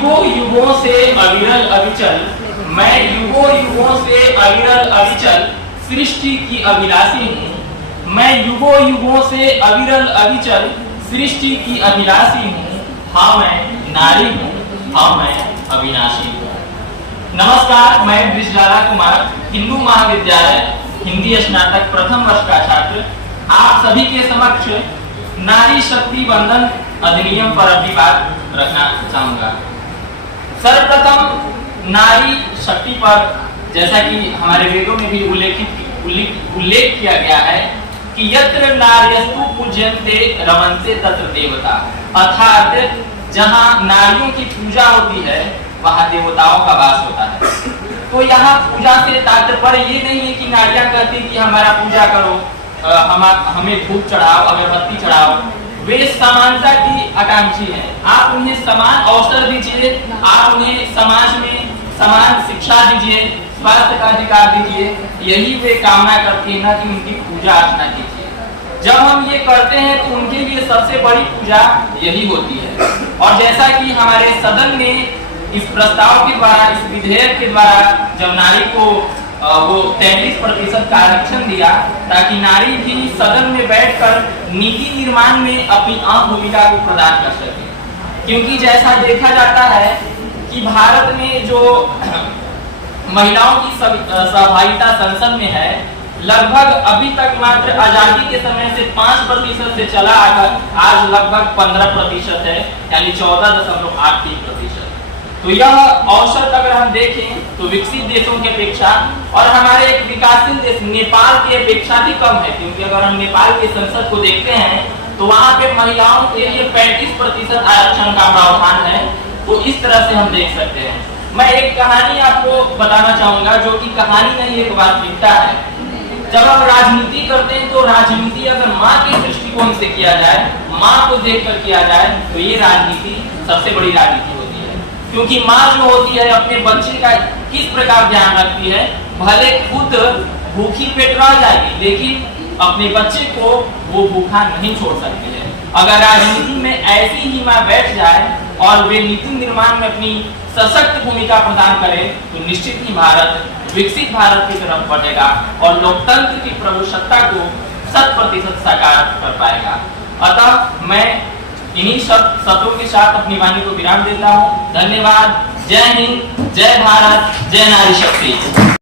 युगों युगों से अविरल अविचल, मैं युगों युगों से अविरल अविचल सृष्टि की अभिलाषी हूँ। मैं युगों युगों से अविरल अविचल सृष्टि की अभिलाषी हूँ। हाँ मैं नारी हूँ, हाँ मैं अविनाशी हूँ। नमस्कार, मैं ब्रिजलाला कुमार, हिंदू महाविद्यालय हिंदी स्नातक प्रथम वर्ष का छात्र, आप सभी के समक्ष नारी शक्ति बंधन अधिनियम पर अपनी बात रखना चाहूंगा। सर्वप्रथम नारी शक्ति पर, जैसा कि हमारे वेदों में भी उल्लेख किया गया है कि यत्र नार्यस्तु पूज्यन्ते रमन्ते तत्र देवता, अर्थात जहाँ नारियों की पूजा होती है वहाँ देवताओं का वास होता है। तो यहाँ पूजा से तात्पर्य ये नहीं है कि नारियां कहती कि हमारा पूजा करो, हमें धूप चढ़ाओ, अगरबत्ती चढ़ाओ। वे समानता की आकांक्षी हैं। आप उन्हें समान अवसर दीजिए, आप उन्हें समाज में समान शिक्षा दीजिए, स्वास्थ्य का अधिकार दीजिए, यही वे कामना करती है, ना कि उनकी पूजा अर्चना कीजिए। जब हम ये करते हैं तो उनके लिए सबसे बड़ी पूजा यही होती है। और जैसा कि हमारे सदन ने इस प्रस्ताव के द्वारा, इस विधेयक के द्वारा जब नारी को वो 33% का आरक्षण दिया ताकि नारी भी सदन में बैठकर नीति निर्माण में अपनी अहम भूमिका को प्रदान कर सके। क्योंकि जैसा देखा जाता है कि भारत में जो महिलाओं की सहभागिता संसद में है, लगभग अभी तक मात्र आजादी के समय से 5% से चला आकर आज लगभग 15% है, यानी 14.83%। तो यह औसत अगर हम देखें तो विकसित देशों की अपेक्षा और हमारे एक विकासशील देश नेपाल की अपेक्षा भी कम है। क्योंकि अगर हम नेपाल की संसद को देखते हैं तो वहाँ पे महिलाओं के लिए 35% आरक्षण का प्रावधान है। तो इस तरह से हम देख सकते हैं। मैं एक कहानी आपको बताना चाहूंगा, जो कि कहानी नहीं एक वास्तविकता है। जब हम राजनीति करते हैं तो राजनीति अगर माँ के दृष्टिकोण से किया जाए, माँ को देखकर किया जाए, तो ये राजनीति सबसे बड़ी राजनीति होती है। क्योंकि माँ जो होती है अपने बच्चे का किस प्रकार ध्यान रखती है, भले खुद भूखी पेट रह जाएगी लेकिन अपने बच्चे को वो भूखा नहीं छोड़ सकती है। अगर राजनीति में ऐसी ही माँ बैठ जाए और वे नीति निर्माण में अपनी सशक्त भूमिका प्रदान करे तो निश्चित ही भारत विकसित भारत की तरफ बढ़ेगा और लोकतंत्र की प्रभुसत्ता को 100% साकार कर पाएगा। अतः मैं इन्हीं शब्दों के साथ अपनी वाणी को विराम देता हूँ। धन्यवाद। जय हिंद, जय भारत, जय नारी शक्ति।